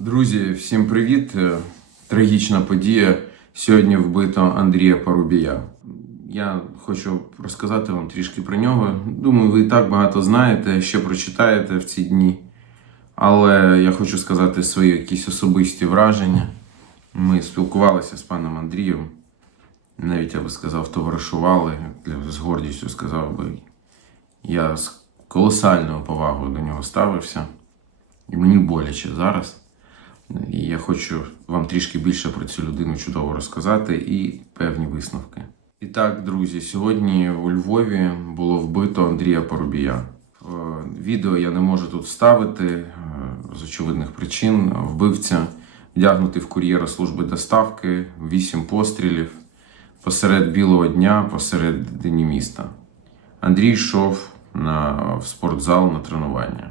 Друзі, всім привіт! Е, Трагічна подія. Сьогодні вбито Андрія Парубія. Я хочу розказати вам трішки про нього. Думаю, ви і так багато знаєте, ще прочитаєте в ці дні. Але я хочу сказати свої якісь особисті враження. Ми спілкувалися з паном Андрієм. Навіть я би сказав, товаришували, з гордістю сказав би. Я з колосальною повагою до нього ставився. І мені боляче зараз. І я хочу вам трішки більше про цю людину чудово розказати і певні висновки. І так, друзі, сьогодні у Львові було вбито Андрія Поробія. Е, Відео я не можу тут вставити е, з очевидних причин. Вбивця вдягнутий в кур'єра служби доставки, вісім пострілів посеред білого дня, посередині міста. Андрій йшов на, в спортзал на тренування.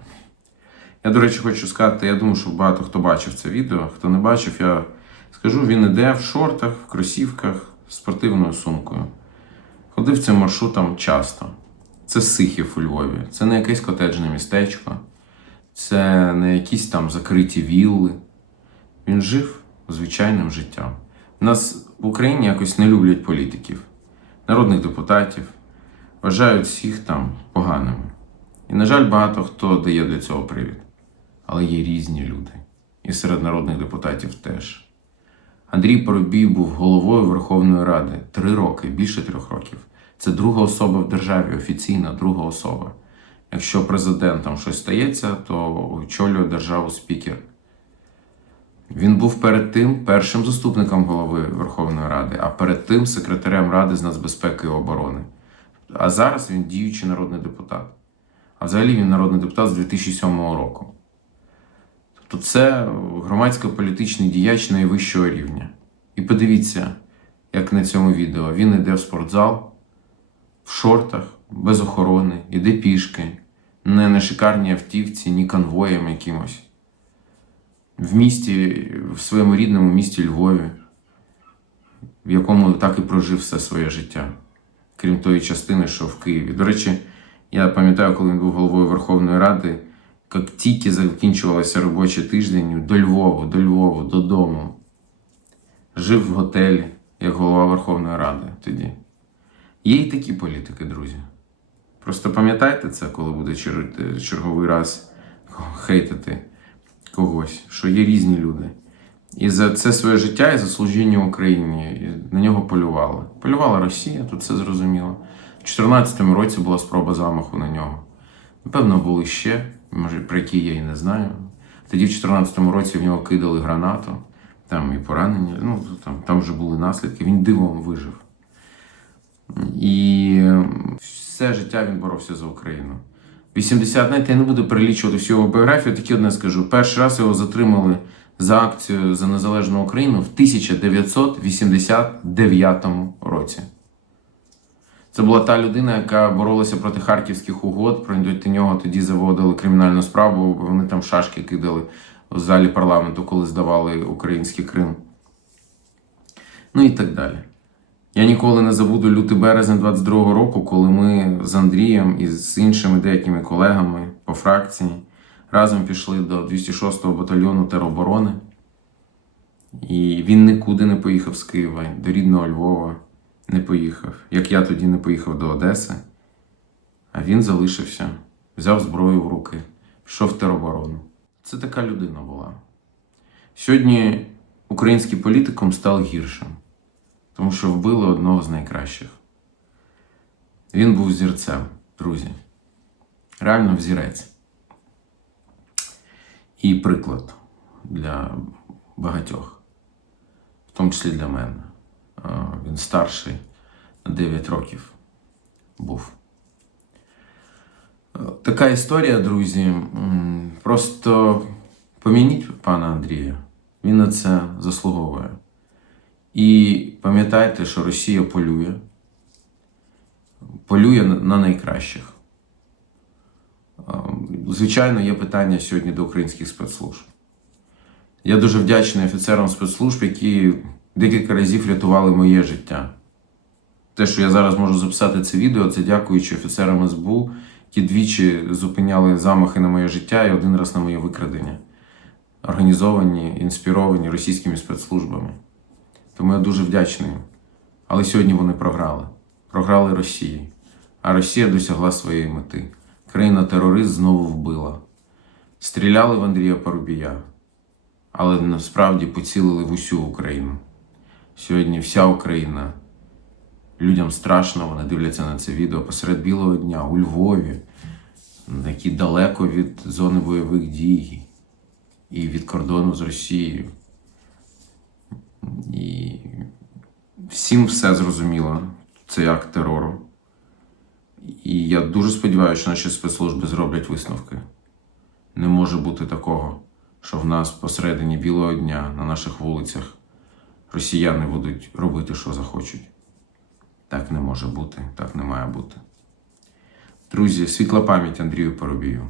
Я, до речі, хочу сказати, я думаю, що багато хто бачив це відео. Хто не бачив, я скажу, він іде в шортах, в кросівках, з спортивною сумкою. Ходив цим маршрутом часто. Це Сихів у Львові. Це не якесь котеджне містечко, це не якісь там закриті вілли. Він жив звичайним життям. Нас в Україні якось не люблять політиків, народних депутатів, вважають всіх там поганими. І, на жаль, багато хто дає для цього привід. Але є різні люди. І серед народних депутатів теж. Андрій Поробій був головою Верховної Ради три роки, більше трьох років. Це друга особа в державі, офіційна друга особа. Якщо президентом щось стається, то очолює державу спікер. Він був перед тим першим заступником голови Верховної Ради, а перед тим секретарем Ради з нацбезпеки і оборони. А зараз він діючий народний депутат. А взагалі він народний депутат з 2007 року. Тобто це громадсько-політичний діяч найвищого рівня. І подивіться, як на цьому відео він йде в спортзал в шортах, без охорони, іде пішки, не на шикарній автівці, ні конвоєм якимось. В місті, в своєму рідному місті Львові, в якому так і прожив все своє життя, крім тої частини, що в Києві. До речі, я пам'ятаю, коли він був головою Верховної Ради, як тільки закінчувався робочий тиждень до Львова, до Львова, додому. Жив в готелі, як голова Верховної Ради тоді. Є і такі політики, друзі. Просто пам'ятайте це, коли буде черговий раз хейтити когось, що є різні люди. І за це своє життя і за служіння Україні на нього полювали. Полювала Росія, тут це зрозуміло. У 2014 році була спроба замаху на нього. Напевно, були ще, може, про які я і не знаю. Тоді, в 2014 році, в нього кидали гранату, там і поранення, ну там, там вже були наслідки. Він дивом вижив. І все життя він боровся за Україну. 80, знаєте, я не буду перелічувати всю його біографію, тільки одне скажу. Перший раз його затримали за акцію за незалежну Україну в 1989 році. Це була та людина, яка боролася проти харківських угод. Проти нього тоді заводили кримінальну справу. бо Вони там шашки кидали в залі парламенту, коли здавали український Крим. Ну і так далі. Я ніколи не забуду лютий березень 22-го року, коли ми з Андрієм і з іншими деякими колегами по фракції разом пішли до 206-го батальйону тероборони. І він нікуди не поїхав з Києва до рідного Львова не поїхав, як я тоді не поїхав до Одеси, а він залишився, взяв зброю в руки, пішов в тероборону. Це така людина була. Сьогодні український політикум став гіршим, тому що вбили одного з найкращих. Він був зірцем, друзі. Реально взірець. І приклад для багатьох, в тому числі для мене. Він старший 9 років був. Е, Така історія, друзі. Просто помініть пана Андрія. Він на це заслуговує. І пам'ятайте, що Росія полює. Полює на- на найкращих. Е, Звичайно, є питання сьогодні до українських спецслужб. Я дуже вдячний офіцерам спецслужб, які декілька разів рятували моє життя. Те, що я зараз можу записати це відео, це дякуючи офіцерам СБУ, які двічі зупиняли замахи на моє життя і один раз на моє викрадення. організовані, інспіровані російськими спецслужбами. Тому я дуже вдячний. їм. Але сьогодні вони програли. Програли Росії. А Росія досягла своєї мети. Країна-терорист знову вбила. Стріляли в Андрія Парубія, але насправді поцілили в усю Україну. Сьогодні вся Україна. Людям страшно, вони дивляться на це відео посеред білого дня у Львові, які далеко від зони бойових дій і від кордону з Росією. І всім все зрозуміло. Це акт терору. І я дуже сподіваюся, що наші спецслужби зроблять висновки. Не може бути такого, що в нас посередині білого дня на наших вулицях росіяни будуть робити, що захочуть. Так не може бути, так не має бути. Друзі, світла пам'ять Андрію Поробію.